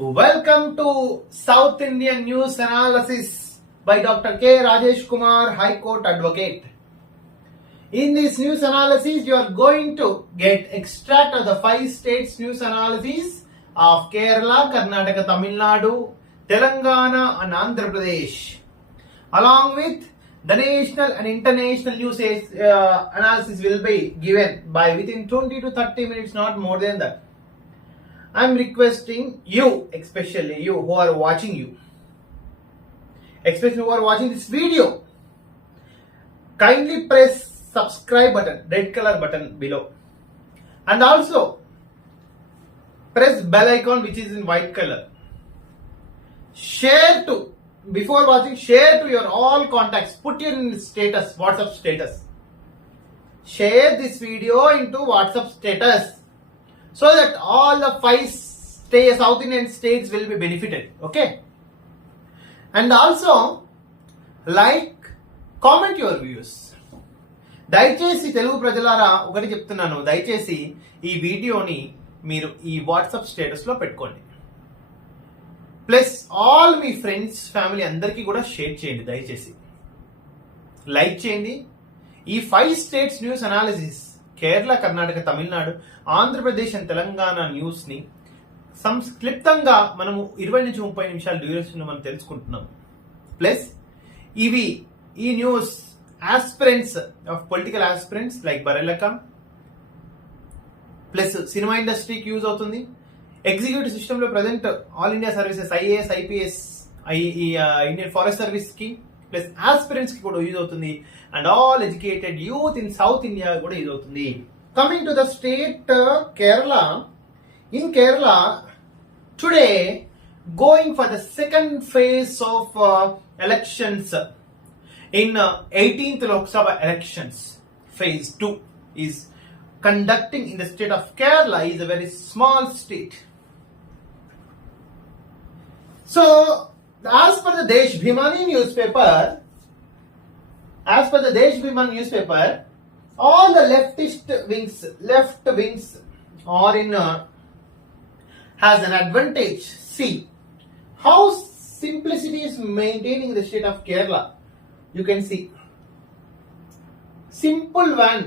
Welcome to South Indian News Analysis by Dr. K. Rajesh Kumar, High Court Advocate. In this news analysis, you are going to get extract of the 5 states news analysis of Kerala, Karnataka, Tamil Nadu, Telangana and Andhra Pradesh, along with the national and international news analysis will be given by within 20 to 30 minutes, not more than that. I am requesting you, especially you who are watching this video, kindly press subscribe button, red color button below, and also press bell icon which is in white color. Share to, before watching, share to your all contacts, put your status, WhatsApp status. Share this video into WhatsApp status, so that all the 5 South Indian states will be benefited. Okay? And also, like, comment your views. దయచేసి తెలుగు ప్రజలారా ఒకటి చెప్తున్నాను, దయచేసి ఈ వీడియోని మీరు ఈ WhatsApp స్టేటస్లో పెట్టుకోండి. ప్లస్ ఆల్ మీ ఫ్రెండ్స్, ఫ్యామిలీ అందరికీ కూడా షేర్ చేయండి. దయచేసి లైక్ చేయండి. ఈ 5 states news analysis, Kerala, Karnataka, Tamil Nadu, Andhra Pradesh and Telangana news ని సంక్షిప్తంగా మనము 20 నుంచి 30 నిమిషాల డ్యూరేషన్ మనం తెలుసుకుంటున్నాం. ప్లస్ ఈ news aspirants of political aspirants like బరెలక, ప్లస్ సినిమా ఇండస్ట్రీకి యూజ్ అవుతుంది. ఎగ్జిక్యూటివ్ సిస్టమ్ లో present all India services, IAS, IPS, Indian forest service కి, ప్లస్ ఆస్పిరెంట్స్ కి కూడా యూజ్ అవుతుంది. And all educated youth in south India కూడా యూజ్ అవుతుంది. Coming to the state Kerala, in Kerala today going for the second phase of elections in 18th Lok Sabha elections, phase 2 is conducting in the state of Kerala. Is a very small state. So as per the Deshbhimani newspaper, all the left wings are in has an advantage. See how simplicity is maintaining the state of Kerala. You can see simple van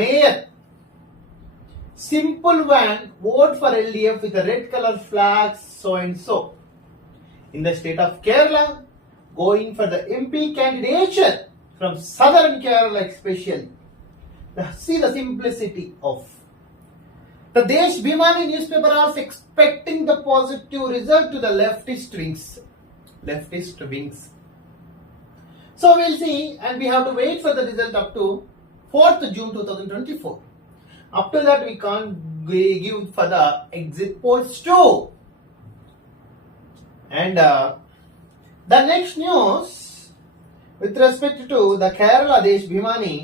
mayor, simple van vote for LDF with a red color flag, so and so. In the state of Kerala, going for the MP candidature from southern Kerala especially. See the simplicity of the Deshbhimani newspaper are expecting the positive result to the leftist wings. So we'll see, and we have to wait for the result up to 4th June 2024. Up to that we can't give for the exit polls too. And the next news with respect to the Kerala Deshbhimani,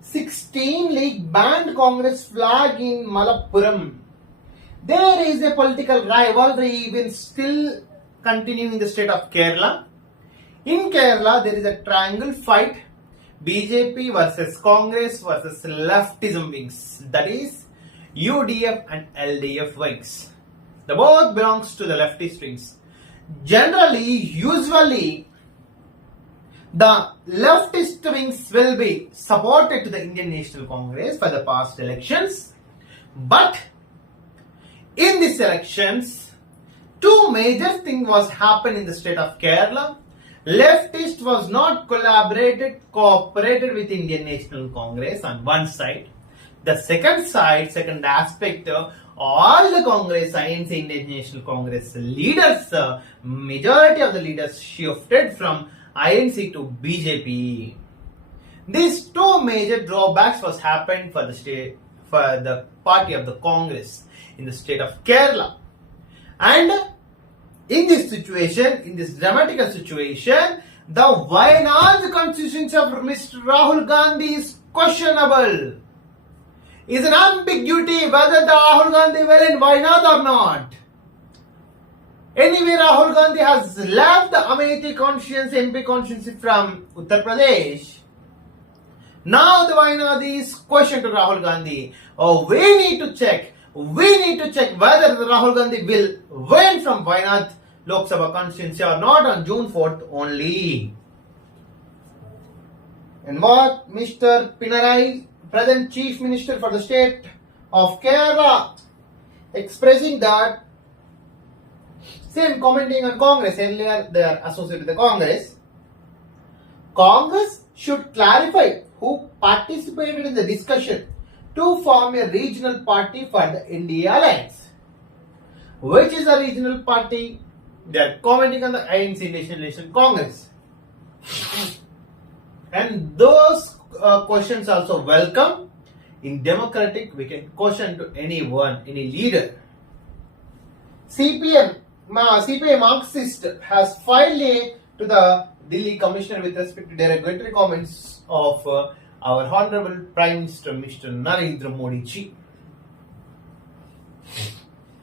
16 league banned Congress flag in Malappuram. There is a political rivalry even still continuing in the state of Kerala. In Kerala, there is a triangle fight, BJP versus Congress versus leftism wings, that is UDF and LDF wings. The both belongs to the leftist wings. Usually, the leftist wings will be supported to the Indian National Congress for the past elections. But in these elections, 2 major things was happened in the state of Kerala. Leftist was not cooperated with Indian National Congress on one side. The second aspect, all the Congress, INC, Indian National Congress leaders, majority of the leaders shifted from INC to BJP. These 2 major drawbacks was happened for the party of the Congress in the state of Kerala. And in this dramatical situation, the Wayanad constituency of Mr. Rahul Gandhi is questionable. Is an ambiguity whether the Rahul Gandhi will in Wayanad or not. Anyway, Rahul Gandhi has left the Amethi MP constituency from Uttar Pradesh. Now the Wayanad is question to Rahul Gandhi. Oh, we need to check we need to check whether Rahul Gandhi will win from Wayanad Lok Sabha constituency or not on June 4th only. And what Mr. Pinarayi, present Chief Minister for the state of Kerala, expressing that, same commenting on Congress, earlier they are associated with the Congress. Congress should clarify who participated in the discussion to form a regional party for the India Alliance. Which is a regional party? They are commenting on the ANC National Congress. And those questions also welcome. In democratic, we can question to anyone, any leader. CPI Marxist has filed to the Delhi Commissioner with respect to derogatory comments of our Honorable Prime Minister Mr. Narendra Modi ji.